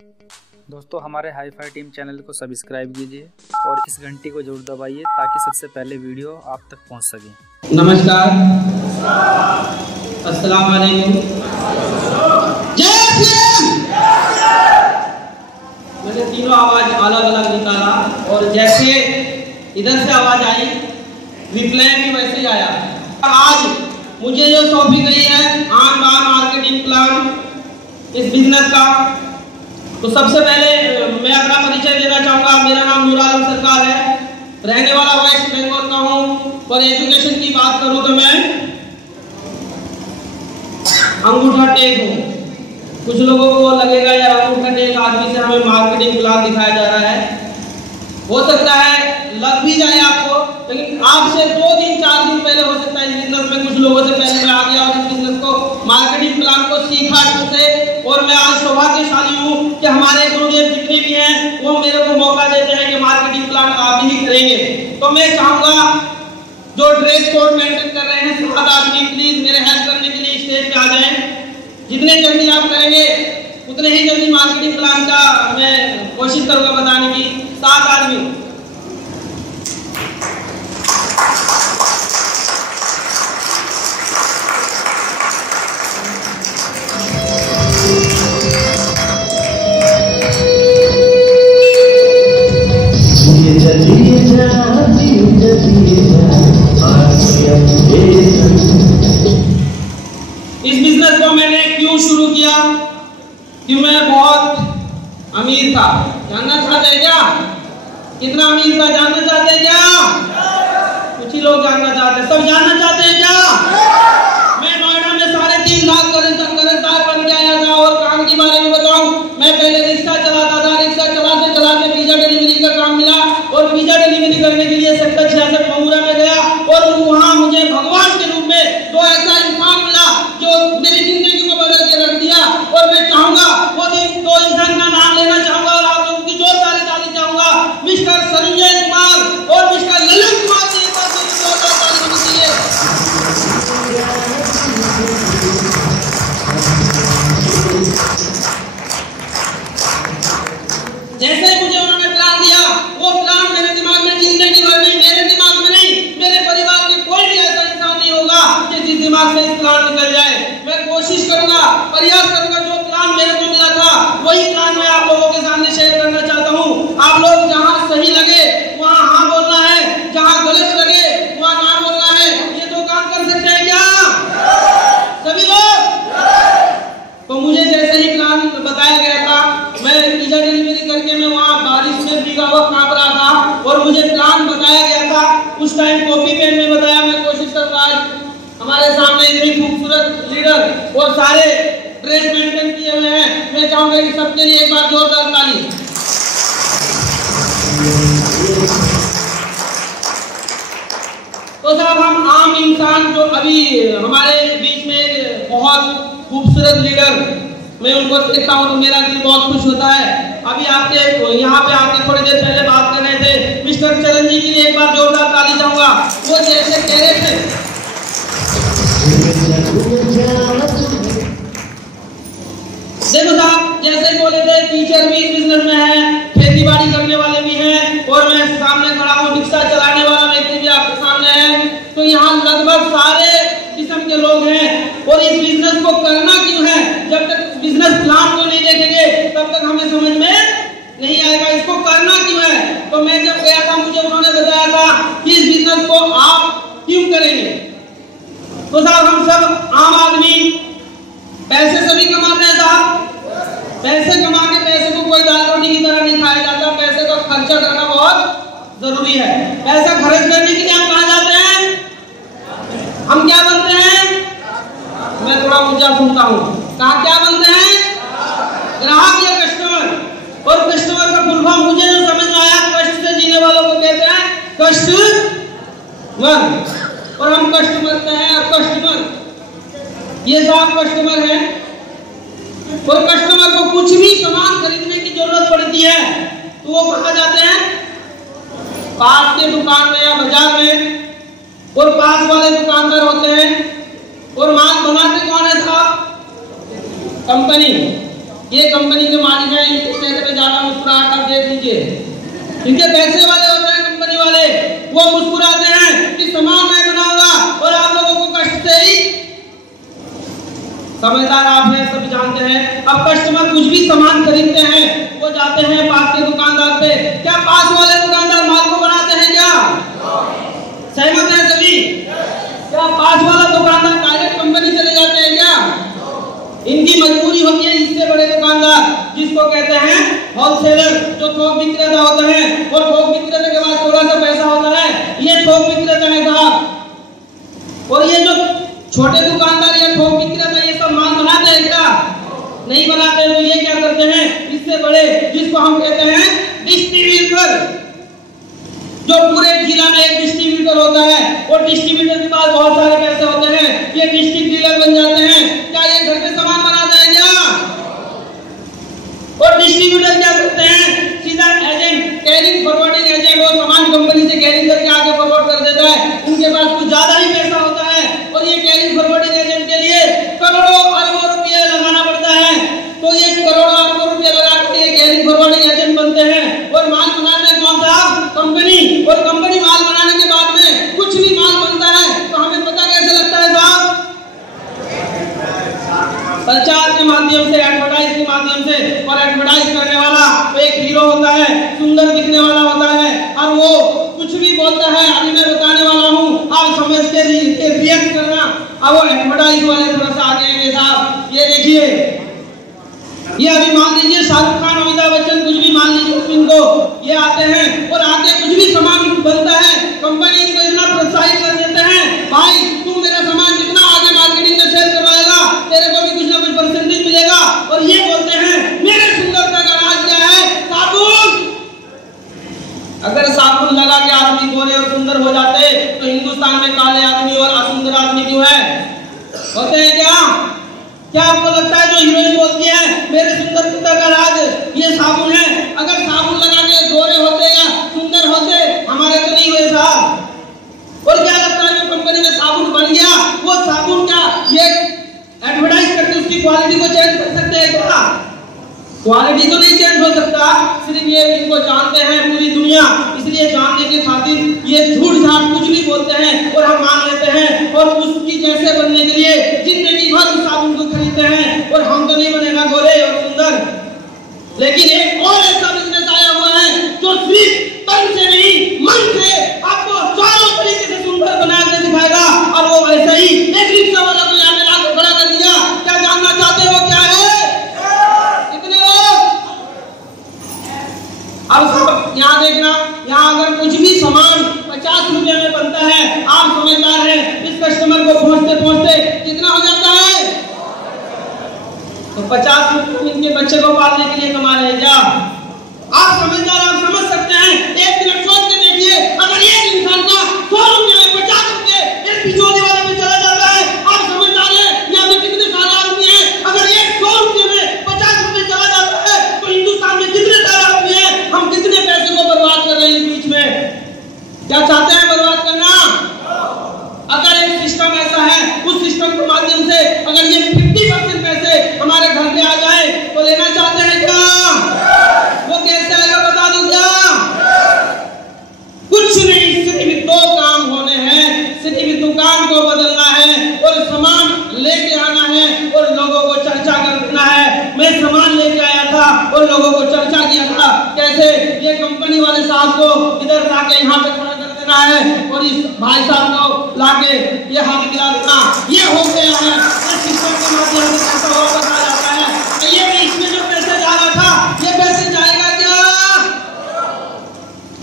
दोस्तों हमारे hi fi team channel को सब्सक्राइब कीजिए और इस घंटी को जरूर दबाइए ताकि सबसे पहले वीडियो आप तक पहुंच सके। नमस्कार, अस्सलाम वालेकुम, जय भीम। मैंने तीनों आवाज अलग अलग निकाला और जैसे इधर से आवाज आई रिप्लाई भी वैसे ही आया। आज मुझे जो सौंपी गई है आन बान मार्केटिंग प्लान इस बिजनेस का, तो सबसे पहले मैं अपना परिचय देना चाहूँगा। मेरा नाम नूर आलम सरकार है, रहने वाला वेस्ट बंगाल का हूँ और एजुकेशन की बात करूँ तो मैं अंगूठा टेक हूँ। कुछ लोगों को लगेगा यार अंगूठा टेक आदमी से हमें मार्केटिंग प्लान दिखाया जा रहा है, हो सकता है लग भी जाए आपको, लेकिन आपसे 2 दिन 4 दिन पहले हो सकता है इस बिजनेस में कुछ लोगों से पहले मैं आ गया और इस बिजनेस को मार्केटिंग प्लान को सीखा से। और मैं आज सौभाग्यशाली हूँ कि हमारे गुरुदेव जितने भी हैं वो मेरे को मौका देते हैं कि मार्केटिंग प्लान आप ही करेंगे। तो मैं चाहूँगा जो ड्रेस कोड मेंटेन कर रहे हैं 7 आदमी प्लीज मेरे हेल्प करने के लिए स्टेज पे आ जाएं। जितने जल्दी आप करेंगे उतने ही जल्दी मार्केटिंग प्लान का मैं कोशिश करूँगा बताने की। 7 आदमी इस बिजनेस को मैंने क्यों शुरू किया? क्यों मैं बहुत अमीर था। जानना चाहते हैं क्या? कितना अमीर था जानना चाहते हैं क्या? कुछ ही लोग जानना चाहते हैं, सब जानना चाहते हैं क्या? मैं नोएडा में 3.5 लाख कर्जदार बन के आया था। और काम के बारे में बताऊं, मैं पहले रिक्शा चलाता था, रिक्शा चलाते चलाते पिज्जा डिलीवरी का काम मिला और पिज्जा डिलीवरी करने के लिए सेक्टर 66 मऊरा में गया और वहाँ मुझे भगवान के रूप में 2 ऐसा इंसान मिला जो मेरी जिंदगी को बदल के रख दिया। और मैं चाहूंगा वो दिन 2 इंसान का नाम लेना चाहूंगा और आप लोगों की जोरदार ताली चाहूंगा। मिस्टर संजय कुमार और मिस्टर ललित कुमार जी एक बार जोरदार ताली होनी चाहिए। जैसे मुझे उन्होंने प्लान दिया वो प्लान मेरे दिमाग में जिंदगी भर नहीं, मेरे दिमाग में नहीं, मेरे परिवार के कोई भी ऐसा इंसान नहीं होगा कि जिस दिमाग से इस प्लान निकल जाए। मैं कोशिश करूंगा, प्रयास करूंगा, जो प्लान मेरे को मिला था वही प्लान मैं आप लोगों के सामने शेयर करना चाहता हूँ। आप लोग जहाँ सही लगे वहाँ हाँ बोलना है, जहाँ गलत लगे वहाँ ना बोलना है। ये 2 काम कर सकते हैं क्या सभी लोग? तो मुझे जैसे ही प्लान बताया गया था, मैं पिज्जा डिलीवरी करके मैं वहाँ बारिश में भीगा हुआ कांप रहा था और मुझे प्लान बताया गया था। उस टाइम कॉपी पेन में बताया। मैं कोशिश करूँगा आज हमारे सामने इतनी खूबसूरत लीडर और सारे ड्रेस मेंटेन किए हुए हैं, मैं चाहूँगा कि सबके लिए एक बार जोरदार ताली। तो साहब हम आम इंसान जो अभी हमारे बीच में एक बहुत खूबसूरत लीडर मैं उनको देखता हूँ तो मेरा दिल बहुत खुश होता है। अभी आपके यहाँ पे आके थोड़ी देर पहले बात कर रहे थे मिस्टर चरण जी के लिए एक बार जोरदार ताली चाहूंगा। वो जैसे कह रहे थे देखो साहब, जैसे बोले थे टीचर भी इस बिजनेस में है, खेती बाड़ी करने वाले भी हैं और मैं सामने खड़ा हूँ रिक्शा चलाने वाला व्यक्ति भी आपके सामने है। तो यहाँ लगभग सारे किस्म के लोग हैं और इस बिजनेस को करना क्यों है? जब तक बिजनेस प्लान को नहीं देखेंगे तब तक हमें समझ में नहीं आएगा इसको करना क्यों है। तो मैं जब गया था मुझे उन्होंने बताया था कि इस बिजनेस को आप क्यों करेंगे। तो साहब हम सब आम आदमी पैसे सभी कमाते हैं साहब, पैसे कमा के पैसे को कोई दाल रोटी की तरह नहीं खाया जाता। पैसे का खर्चा करना बहुत जरूरी है। पैसा खर्च करने के लिए हम कहाँ जाते हैं? हम क्या बनते हैं? मैं थोड़ा ऊंचा सुनता हूँ, कहा क्या बनते हैं? ग्राहक या कस्टमर। और कस्टमर का फुल फॉर्म मुझे जो समझ में आया, कष्ट से जीने वालों को कहते हैं कस्टमर। और हम कस्टमर से हैं और कस्टमर ये साहब कस्टमर है। और कस्टमर को कुछ भी सामान खरीदने की जरूरत पड़ती है तो वो कहाँ जाते हैं? पास के दुकान में या बाजार में। और पास वाले दुकानदार होते हैं और माल बनाते कौन है साहब? कंपनी। ये कंपनी के मालिक हैं, देख लीजिए, इनके पैसे वाले होते हैं कंपनी वाले, वो मुस्कुराते हैं कि सामान मैं बनाऊंगा और आप लोगों को कष्ट से ही। समझदार आप हैं, सब जानते हैं। अब कस्टमर कुछ भी सामान खरीदते हैं, वो जाते हैं पास के दुकानदार पे। क्या पास वाले दुकानदार माल को बनाते हैं क्या? सहमत है सभी? क्या पास वाला दुकानदार डायरेक्ट कंपनी चले जाते हैं क्या? इनकी मजबूरी होती है। इससे बड़े दुकानदार जिसको कहते हैं होलसेलर, जो थोक विक्रेता होता है, और थोक विक्रेता के बाद थोड़ा सा पैसा होता है, ये थोक विक्रेता है साहब। और ये जो छोटे दुकानदार या थोक विक्रेता ये सब माल बनाते हैं क्या? नहीं बनाते। तो ये क्या करते हैं? इससे बड़े जिसको हम कहते हैं डिस्ट्रीब्यूटर, जो पूरे जिला में एक डिस्ट्रीब्यूटर होता है, और डिस्ट्रीब्यूटर के पास बहुत सारे पैसे होते हैं, ये डिस्ट्रिक्ट डीलर बन जाते हैं। क्या ये घर पे सामान बनाते हैं क्या? और डिस्ट्रीब्यूटर क्या करते हैं? सीधा एजेंट, कैरिंग फॉरवर्डिंग एजेंट, वो सामान कंपनी से कैरिंग करके आगे फॉरवर्ड कर देता है। उनके पास कुछ ज्यादा ही पैसा होता है, और ये कैरिंग फॉरवर्डिंग एजेंट के लिए करोड़ों अरबों रुपए लगाना पड़ता है। तो ये करोड़ों अरबों रुपए लगा के ये कैरिंग फॉरवर्डिंग एजेंट बनते हैं, और माल बनाते हैं कौन सा? कंपनी। और कंपनी माल बनाने के बाद में कुछ भी माल बनता है तो हमें पता कैसे लगता है साहब? प्रचार के माध्यम से, एडवर्टाइज के माध्यम से। और एडवर्टाइज करने वाला तो एक हीरो होता है, सुंदर दिखने वाला होता है, और वो कुछ भी बोलता है। अभी मैं बताने वाला हूँ, आप समझ के रिएक्ट करना। अब वो एडवर्टाइज वाले थोड़ा सा आगे हैं साहब। ये देखिए, ये अभी मान लीजिए शाहरुख खान, अमिताभ बच्चन, कुछ भी मान लीजिए इनको, ये आते हैं और आके कुछ भी सामान बनता है, कंपनी इनको इतना प्रोत्साहित कर देते हैं, भाई तू मेरा सामान जितना आगे मार्केटिंग में सेल करवाएगा, तेरे को भी कुछ ना कुछ परसेंटेज मिलेगा। और ये बोलते हैं मेरे सुंदरता का राज क्या है? साबुन। अगर साबुन लगा के आदमी गोरे और सुंदर हो जाते तो हिंदुस्तान में काले आदमी और असुंदर आदमी क्यों है? होते हैं क्या? क्या आपको लगता है जो हीरोइन बोलती है मेरे सुंदरता का राज ये साबुन है, अगर साबुन लगा के गोरे होते या सुंदर होते, हमारे तो नहीं हुए साहब। और क्या लगता है जो कंपनी में साबुन बन गया, वो साबुन क्या ये एडवर्टाइज करके उसकी क्वालिटी को चेंज कर सकते हैं क्या? क्वालिटी तो नहीं चेंज हो सकता। सिर्फ ये इनको जानते हैं पूरी दुनिया, इसलिए जानने के खातिर ये झूठ झाट कुछ भी बोलते हैं और हम मान लेते हैं, और उसकी जैसे बनने के लिए जिंदगी भर उस साबुन को खरीदते हैं। और हम तो नहीं बनेगा गोरे और सुंदर, लेकिन एक और ऐसा बिजनेस आया हुआ है जो सिर्फ तन से नहीं मन से आपको चारों तरीके से सुंदर बना के दिखाएगा। और वो वैसा ही एक रिक्शा वाला को यहाँ पे लाकर खड़ा कर दिया। क्या जानना चाहते हो क्या है? अब सब यहाँ देखना, यहाँ अगर कुछ भी सामान 50 रुपए में बनता है, आप समझदार हैं, इस कस्टमर को पहुंचते पहुंचते कितना हो जाता है? तो 50 रुपए इनके बच्चे को पालने के लिए कमा रहे हैं क्या? आप समझदार, आप समझ सकते हैं। एक मिनट सोच के देखिए, अगर एक इंसान का 100 रुपए में 50 रुपए एक बिचौली वाले पे चला जाता है, आप समझदार हैं यहाँ पे कितने सारे आदमी हैं? अगर एक 100 रुपए में 50 रुपए चला जाता है तो हिंदुस्तान में कितने सारे आदमी हैं? हम कितने पैसे को बर्बाद कर रहे हैं बीच में? क्या चाहते हैं बर्बाद करना? अगर एक सिस्टम ऐसा है, उस सिस्टम के माध्यम से अगर ये 50% पैसे हमारे घर पे आ जाए तो लेना चाहते हैं क्या? वो कैसे आएगा बता दूं क्या? कुछ नहीं, सिर्फ 2 काम होने हैं। सिर्फ दुकान को बदलना है और सामान लेके आना है और लोगों को चर्चा करना है। मैं सामान लेके आया था और लोगों को चर्चा किया था। कैसे? ये कंपनी वाले साहब को इधर लाके यहाँ पे खड़ा कर देना है और इस भाई साहब को लाके ये हाथ मिला देना। ये हो गया है, इस सिस्टम के माध्यम से कैसा हुआ बताया जाता है। ये इसमें जो पैसे जा रहा था, ये पैसे जाएगा क्या?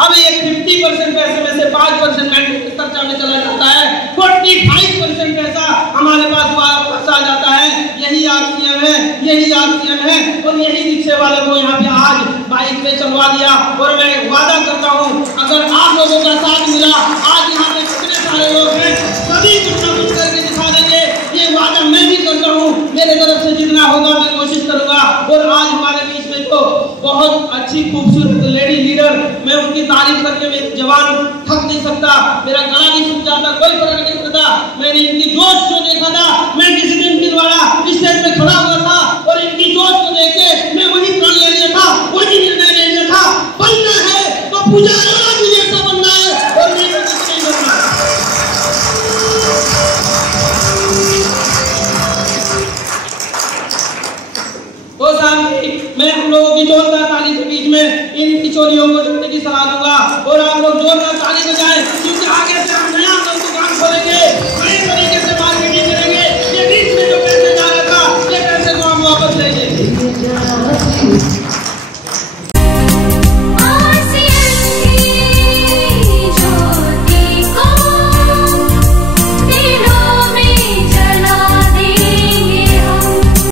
अब ये 50% पैसे में से 5% मेंटेनेंस खर्चा में चला जाता है, 45% पैसा हमारे पास वापस आ जाता है। यही आरसीएम है, यही आरसीएम है। और यही रिक्शे वाले को यहाँ पे आज बाइक पे चलवा दिया। और मैं वादा करता हूँ, अगर आप लोगों का साथ मिला, आज यहाँ पे कितने सारे लोग हैं, सभी कुछ ना कुछ करके दिखा देंगे। ये वादा मैं भी करता हूँ, मेरे तरफ से जितना होगा मैं कोशिश करूंगा। और आज हमारे बीच में तो बहुत अच्छी खूबसूरत लेडी लीडर, मैं उनकी तारीफ करके मैं जवान थक नहीं सकता, मेरा गला भी सूख जाता, कोई फर्क नहीं पड़ता। मैंने इनकी जोश को देखा था, मैं किसी दिन भीलवाड़ा स्टेज पे खड़ा हुआ था और इनकी जोश को देख के मैं वही प्रण ले लिया था, वही निर्णय ले लिया था पुजारी भी जैसा बनना है और मेरे को कुछ नहीं बनना है। तो सामने मैं हम लोगों की जोरदार ताली के बीच में इन किचोलियों को जोड़ने की सलाह दूंगा और आप लोग जोरदार ताली बजाएं।